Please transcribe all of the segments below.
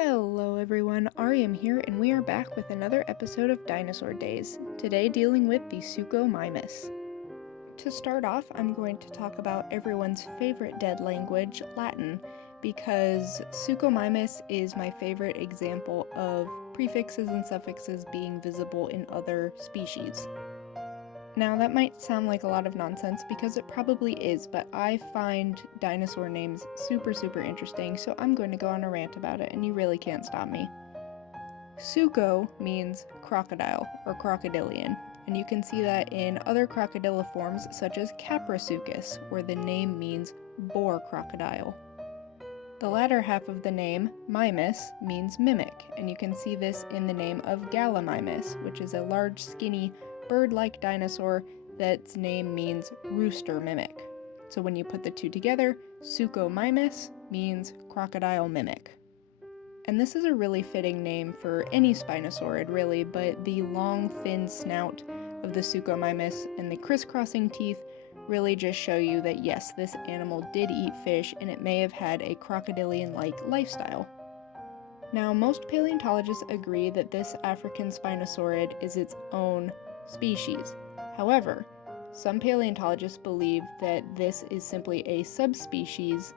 Hello everyone, Ariam here, and we are back with another episode of Dinosaur Days, today dealing with the Suchomimus. To start off, I'm going to talk about everyone's favorite dead language, Latin, because Suchomimus is my favorite example of prefixes and suffixes being visible in other species. Now that might sound like a lot of nonsense because it probably is, but I find dinosaur names super interesting, so I'm going to go on a rant about it and you really can't stop me. Sucho means crocodile or crocodilian, and you can see that in other crocodiliforms such as Caprasuchus, where the name means boar crocodile. The latter half of the name, mimus, means mimic, and you can see this in the name of Gallimimus, which is a large, skinny, bird-like dinosaur that's name means rooster mimic. So when you put the two together, Suchomimus means crocodile mimic. And this is a really fitting name for any spinosaurid really, but the long thin snout of the Suchomimus and the crisscrossing teeth really just show you that yes, this animal did eat fish and it may have had a crocodilian-like lifestyle. Now, most paleontologists agree that this African spinosaurid is its own species. However, some paleontologists believe that this is simply a subspecies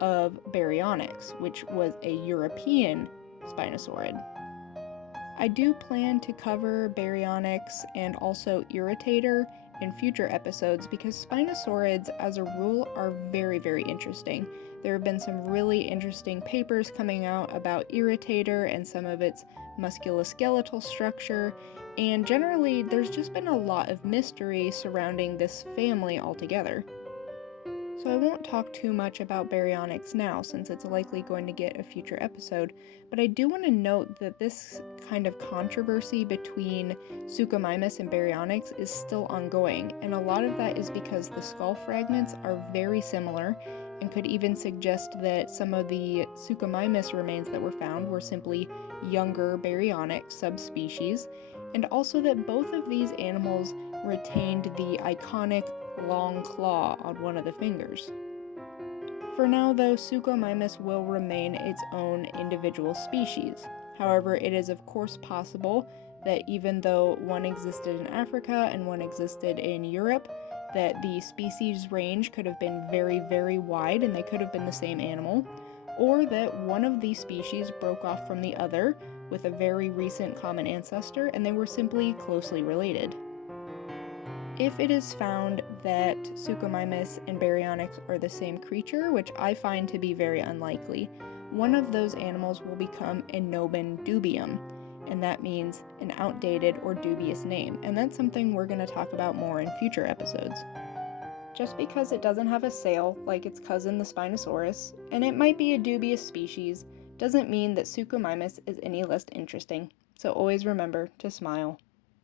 of Baryonyx, which was a European spinosaurid. I do plan to cover Baryonyx and also Irritator in future episodes because spinosaurids as a rule are very interesting. There have been some really interesting papers coming out about Irritator and some of its musculoskeletal structure, and generally there's just been a lot of mystery surrounding this family altogether. So I won't talk too much about Baryonyx now since it's likely going to get a future episode, but I do want to note that this kind of controversy between Suchomimus and Baryonyx is still ongoing, and a lot of that is because the skull fragments are very similar and could even suggest that some of the Suchomimus remains that were found were simply younger Baryonyx subspecies, and also that both of these animals retained the iconic long claw on one of the fingers. For now though, Suchomimus will remain its own individual species. However, it is of course possible that even though one existed in Africa and one existed in Europe, that the species range could have been very wide and they could have been the same animal, or that one of these species broke off from the other with a very recent common ancestor and they were simply closely related. If it is found that Suchomimus and Baryonyx are the same creature, which I find to be very unlikely, one of those animals will become a nomen dubium, and that means an outdated or dubious name, and that's something we're going to talk about more in future episodes. Just because it doesn't have a sail like its cousin the Spinosaurus, and it might be a dubious species, doesn't mean that Suchomimus is any less interesting, so always remember to smile.